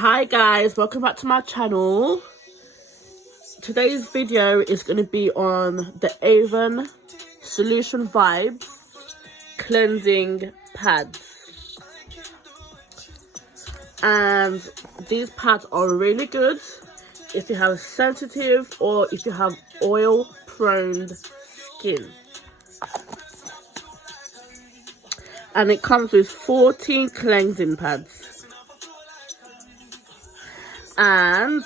Hi guys, welcome back to my channel. Today's video is going to be on the Avon Solution Vibes cleansing pads, and these pads are really good if you have sensitive or if you have oil prone skin. And it comes with 14 cleansing pads. And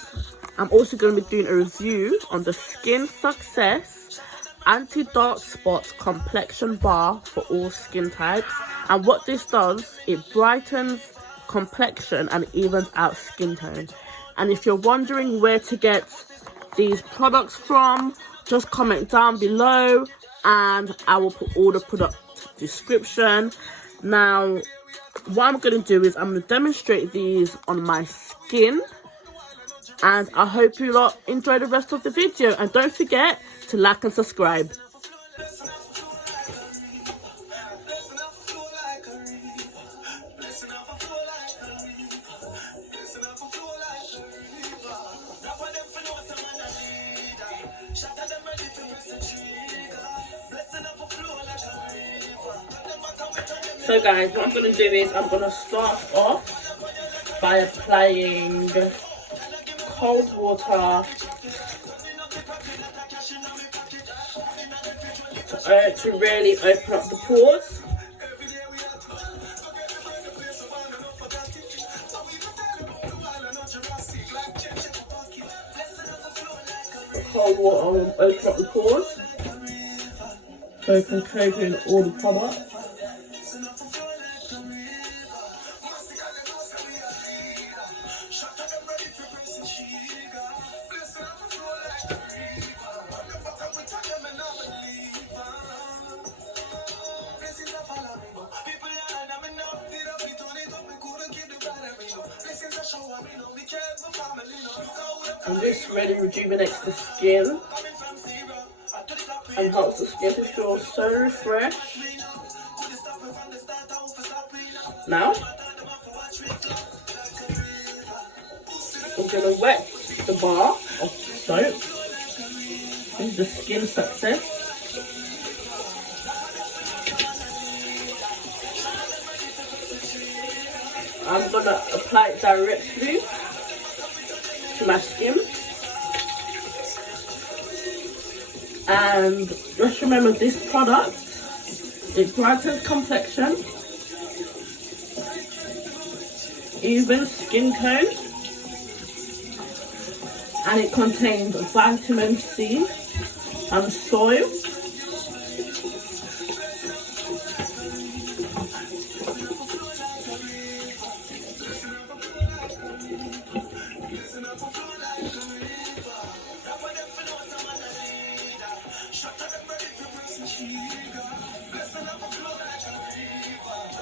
I'm also going to be doing a review on the Skin Success Anti-Dark Spots Complexion Bar for all skin types. And what this does, it brightens complexion and evens out skin tone. And if you're wondering where to get these products from, just comment down below and I will put all the product description. Now, what I'm going to do is I'm going to demonstrate these on my skin. And I hope you lot enjoy the rest of the video. And don't forget to like and subscribe. So guys, what I'm going to do is I'm going to start off by applying cold water to really open up the pores. Cold water will open up the pores so you can coat in all the product. And this really rejuvenates the skin and helps the skin to feel so refreshed. Now, I'm going to wet the bar of soap. This is the Skin Success. I'm going to apply it directly to my skin. And just remember, this product, it brightens complexion, even skin tone, and it contains vitamin C and soy.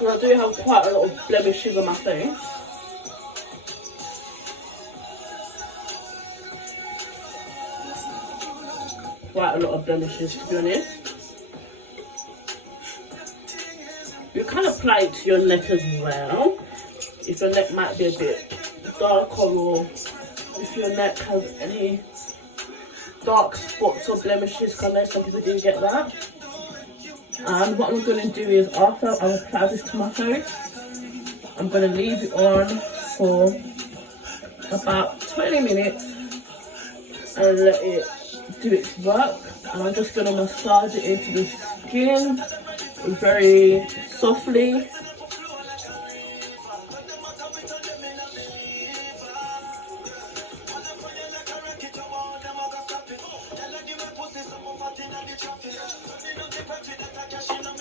I do have quite a lot of blemishes on my face. Quite a lot of blemishes, to be honest. You can apply it to your neck as well. If your neck might be a bit darker, or if your neck has any dark spots or blemishes, because I know some people do get that. And what I'm going to do is, after I apply this to my face, I'm going to leave it on for about 20 minutes and let it do its work. And I'm just going to massage it into the skin very softly.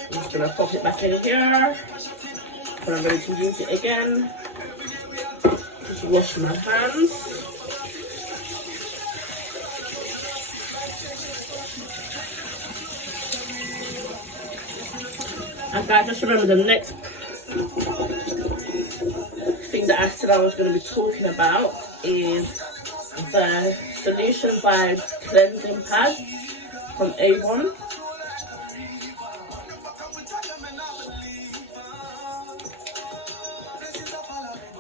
I'm just going to pop it back in here, and I'm going to use it again. Just wash my hands. And guys, just remember, the next thing that I said I was going to be talking about is the Solution Vibes cleansing pads from Avon.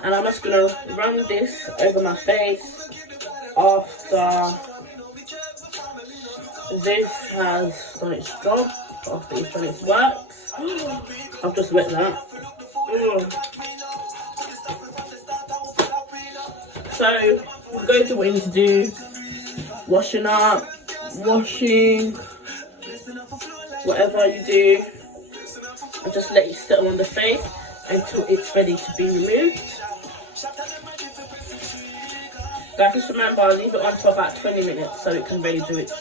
And I'm just gonna run this over my face after this has done its job, after it's done its works. I've just wet that. So go through what you need to do, washing up, washing, whatever you do, and just let it settle on the face until it's ready to be removed. Guys, just remember, leave it on for about 20 minutes so it can really do its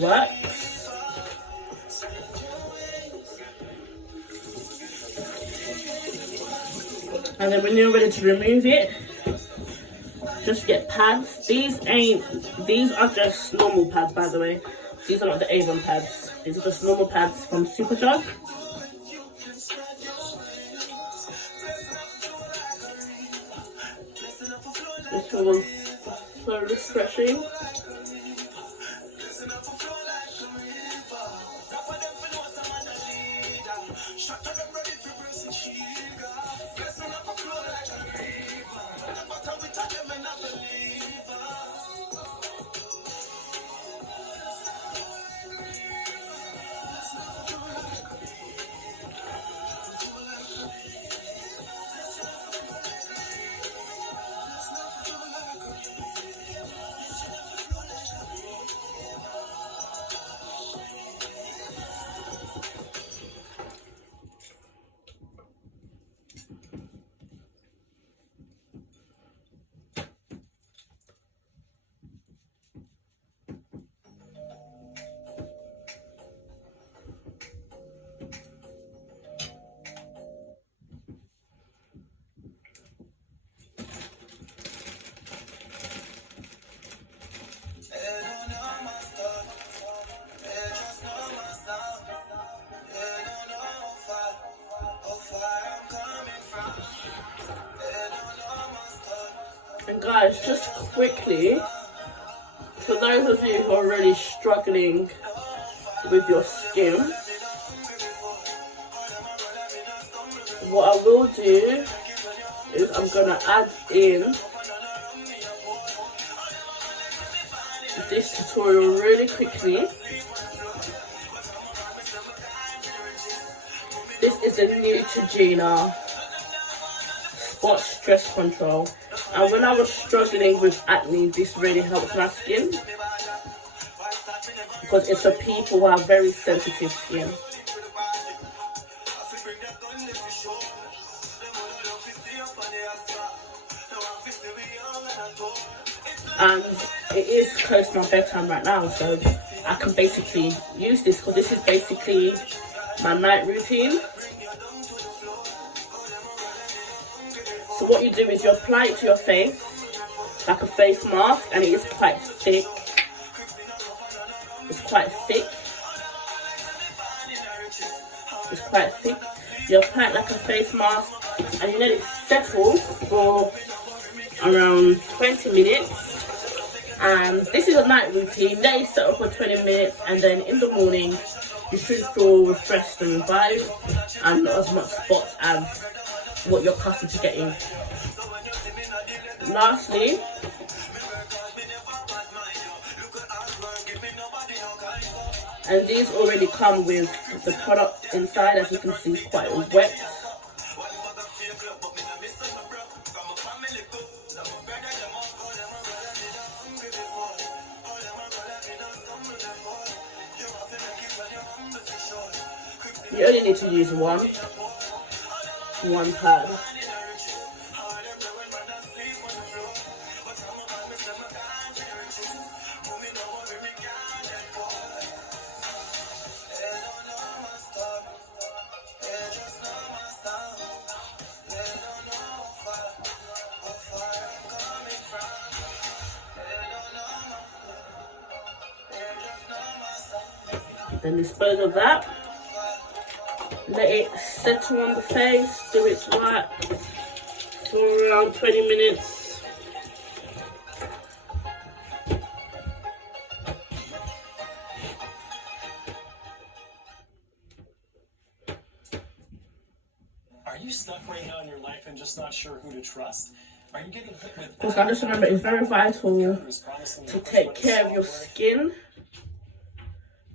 work. And then when you're ready to remove it, just get pads. These are just normal pads, by the way. These are not the Avon pads. These are just normal pads from Superdrug. This one was so refreshing. And guys, just quickly, for those of you who are really struggling with your skin, what I will do is I'm gonna add in this tutorial really quickly. This is a Neutrogena Spot Stress Control, and when I was struggling with acne, this really helped my skin because it's for people who have very sensitive skin. And it is close to my bedtime right now, so I can basically use this because this is basically my night routine. So what you do is you apply it to your face like a face mask, and it is quite thick. It's quite thick. It's quite thick. You apply it like a face mask and you let it settle for around 20 minutes. And this is a night routine. Let it settle for 20 minutes, and then in the morning you should feel refreshed and revived and not as much spots as what you're accustomed to getting. Lastly, and these already come with the product inside, as you can see, quite wet. You only need to use one pad. Then dispose of that. Let it settle on the face, do its work for around 20 minutes. Are you stuck where right now in your life and just not sure who to trust? Are you getting hit with? Because I just remember it's very vital to take care of your skin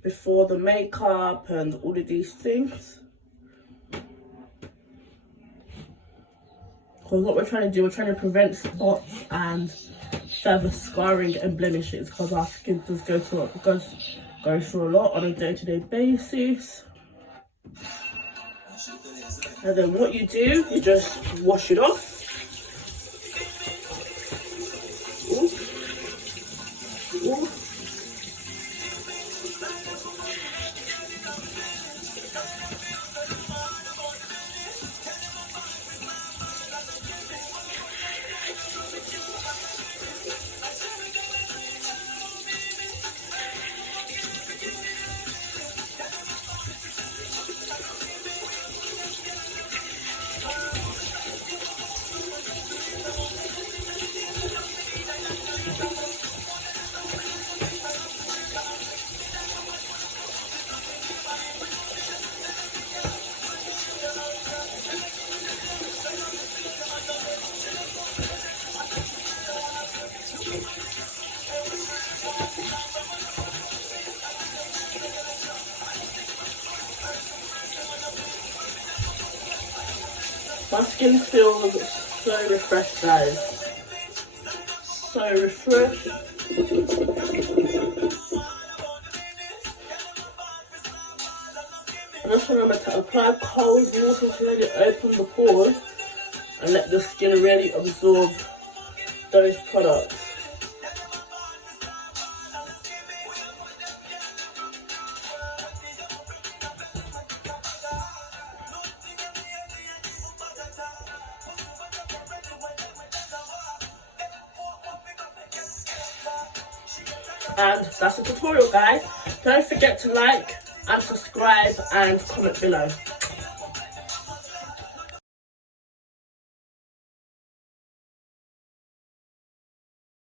before the makeup and all of these things. Because what we're trying to do, we're trying to prevent spots and further scarring and blemishes, because our skin does go through a lot on a day-to-day basis. And then what you do, you just wash it off. Ooh. Ooh. My skin feels so refreshed, guys. So refreshed. And just remember to apply cold water to really open the pores and let the skin really absorb those products. And that's the tutorial, guys. Don't forget to like and subscribe and comment below.